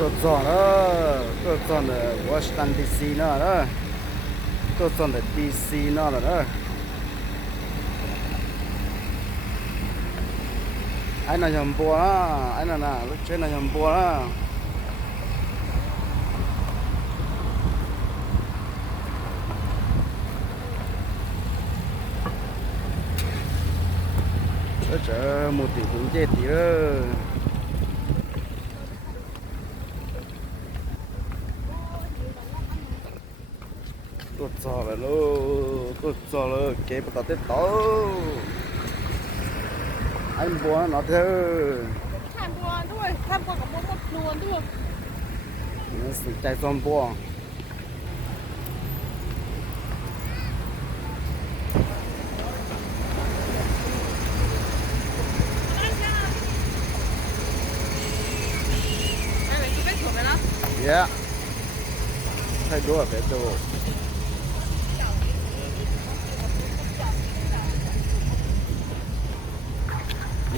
tôi chọn đó tôi chọn là Washington DC nó đó tôi chọn là DC nó là đó anh là nhầm bùa đó anh là lúc trên là nhầm bùa đó chờ một tỷ cũng chết tí đó tôi cho là kế bắt đầu tết to anh bùa nó theo tham quan thôi tham quan có một luôn thôi nó sự chạy xong bùa yeah thay đổi về đồ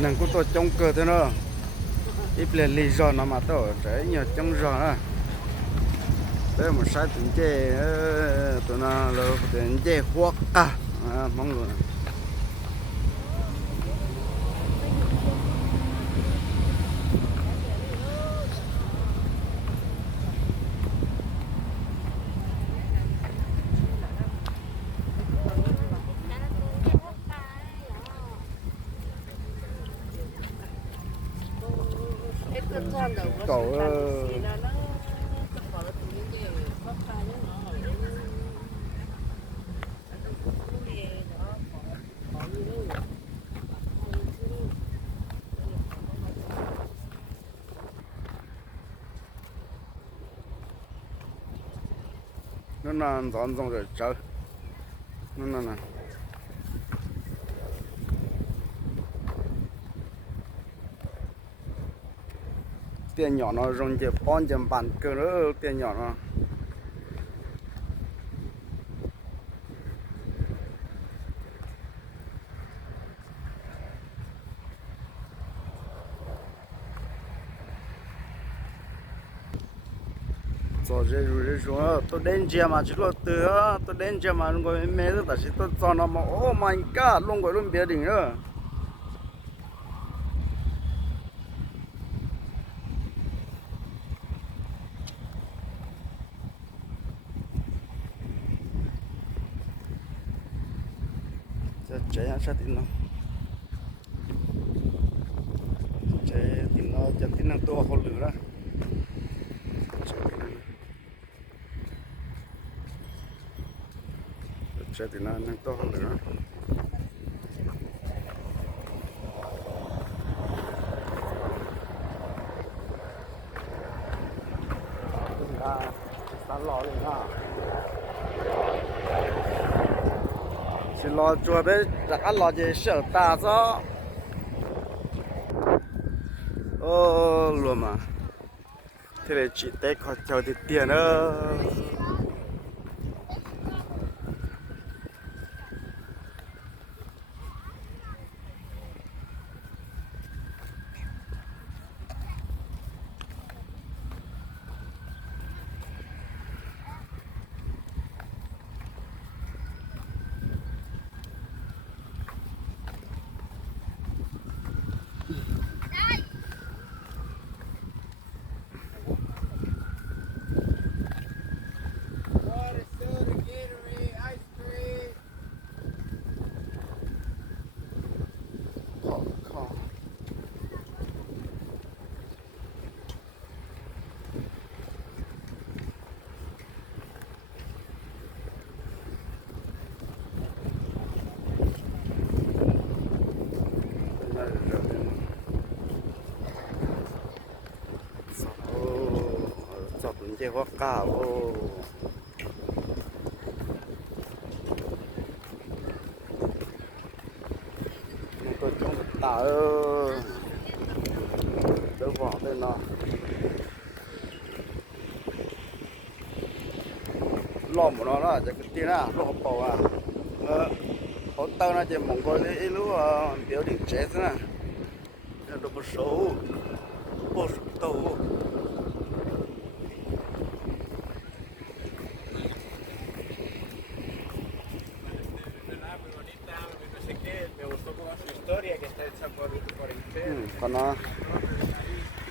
nàng của tôi trong cơ thế nó ít là lý do nó mà tôi trái nhiều trong giò đó đây một sai tính chế tụi nó là tính chế hoặc mong rồi cậu nó là dọn dọn rồi trời nó là tiền nhỏ nó rong chỉ bón chấm bàn cơ nữa tiền nhỏ nó rồi tôi đến chia mà chỉ có từ tôi đến chia mà luôn rồi mẹ tôi chỉ tôi cho nó mà oh my god luôn rồi luôn biết đỉnh nữa chạy sao tin nó chạy tin nó chạy tin nó to hơn nữa chạy tin nó to hơn nữa ta lo lên ha xin lo chùa bé đã lo gì sợ ta cho ô luôn mà thế là chị tết họ cho thì tiền đó chế hoa cào tôi trông được tả đỡ vỏ tên nó lòm của nó là cái tiền à nó hộp bầu à hộp tao nó chỉ mong coi cái lú biểu điện chết nè đồ một số tàu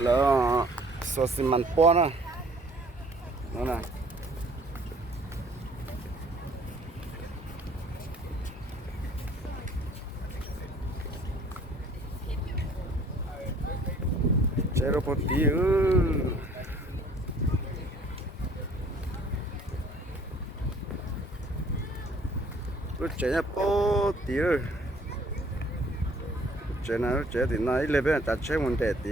là số xi măng po nữa nó nè chế độ bột tí lúc chế nhá bột tí chế nào chế thì nói lên bên ta chế một đề tí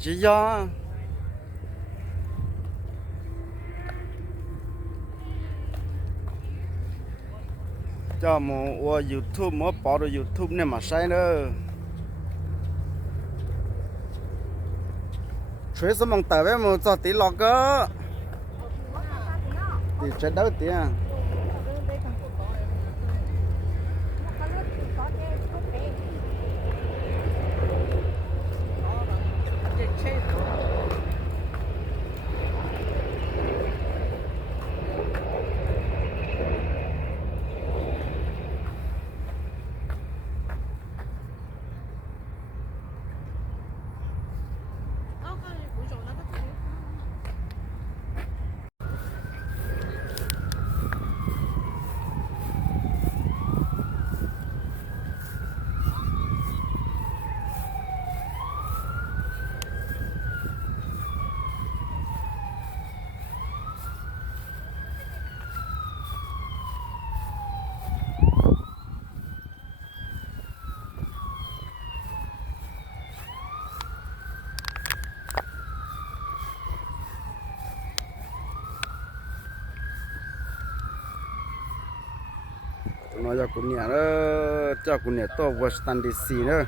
chỉ do cho một YouTube mới bỏ được YouTube này mà sai nữa thuế số mong tờ với một cho tí lọ cơ thì chết đâu tí à nó cho con nhà đó cho con nhà to Washington DC nữa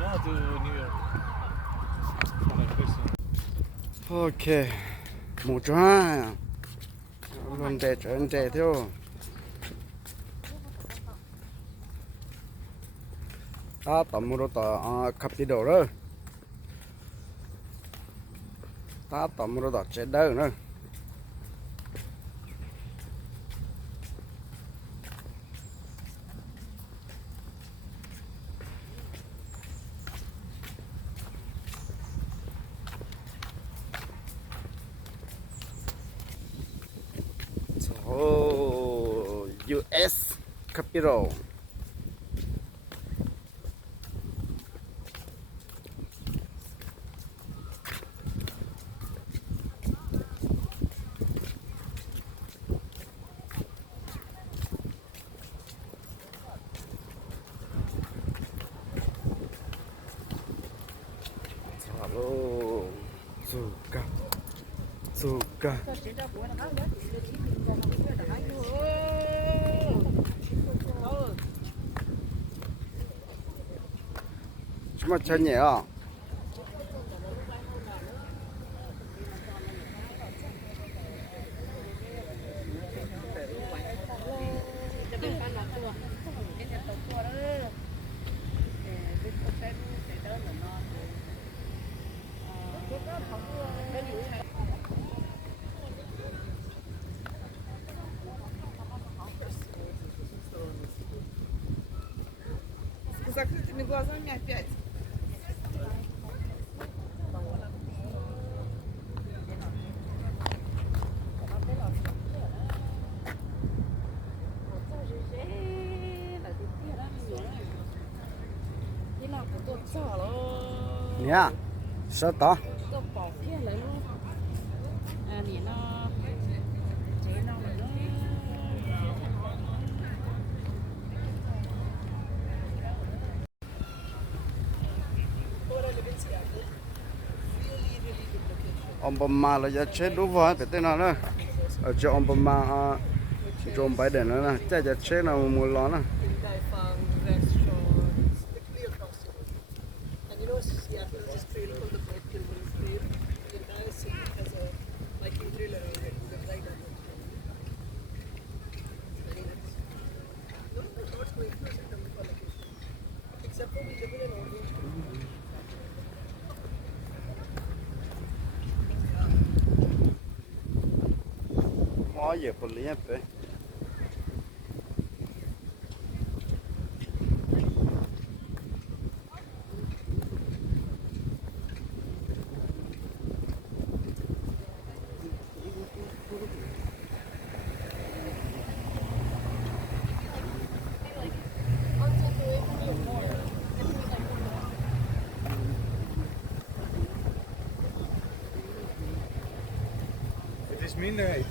No, to New York. On a person. ok một chỗ ha luôn để trở về theo ta tầm một tờ capital đó ta tầm một tờ chế đơn nữa Oh, US capital. Hello, Suka. Cuma chân nhẹ à? С закрытыми глазами опять. Nè, sao to? Obama là giờ chết đúng rồi, cái tên nào nữa? Ở chỗ Obama, Joe Biden nữa nè, chắc giờ chết nào một lon nè. Quá giờ phải liền phải. Het is minder heet.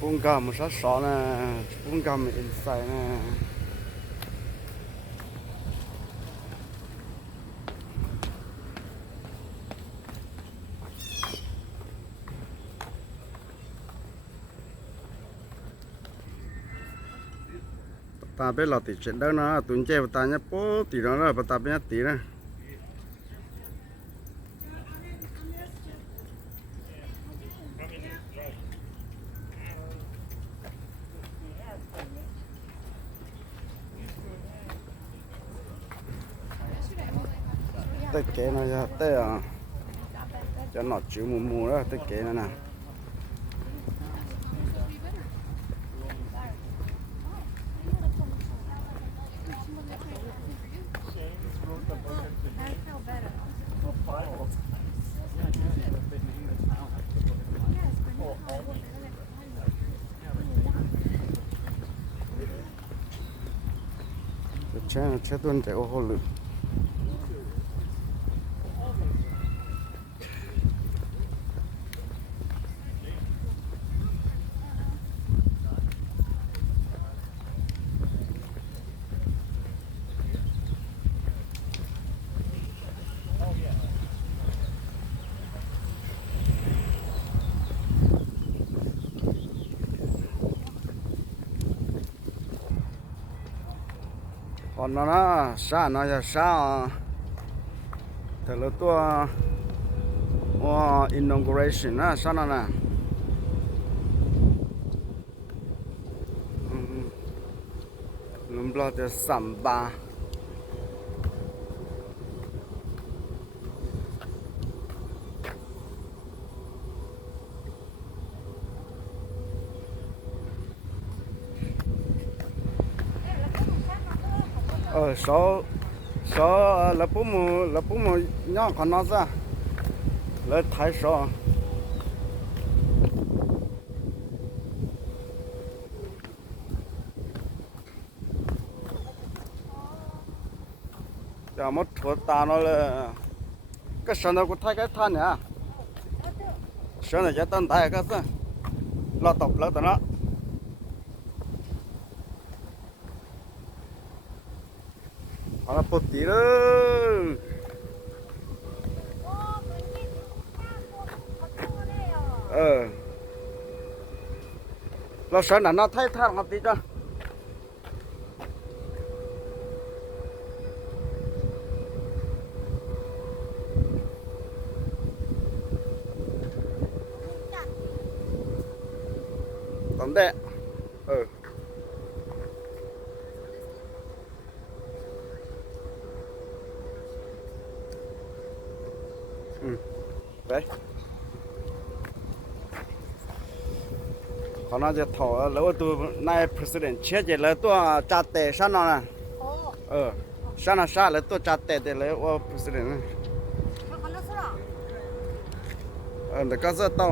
Bún cà một sát sọ nè, bún cà mình inside nè. Ta biết là tỷ chuyện đó nó tuần chơi ta nhá bố tỷ đó là ta biết tỷ đó. Tất kế nó ra tới à cho nó chịu mù mù đó tất kế nó nè. Chế tuần chạy ô hồ lự. Còn nó xa nó là xa thật là tua inauguration á sao nó nè lùm lo từ sắm ba số là bố mù nhỏ còn nó ra là thái số giờ mất thua ta nó là cái sơn nó cũng thay cái than nhá sơn này cho tân thay cái gì lo tập lo tao nó nó bột tí đó lo sợ là nó thấy thang một tí cho tóm đệ đấy còn nóจะถอแล้วตัวนาย president เชื่อใจเลยตัวจัดเตะชั้นนอนชั้นน่ะชั้นเลยตัวจัดเตะเลยว่า president แต่ก็จะต้อง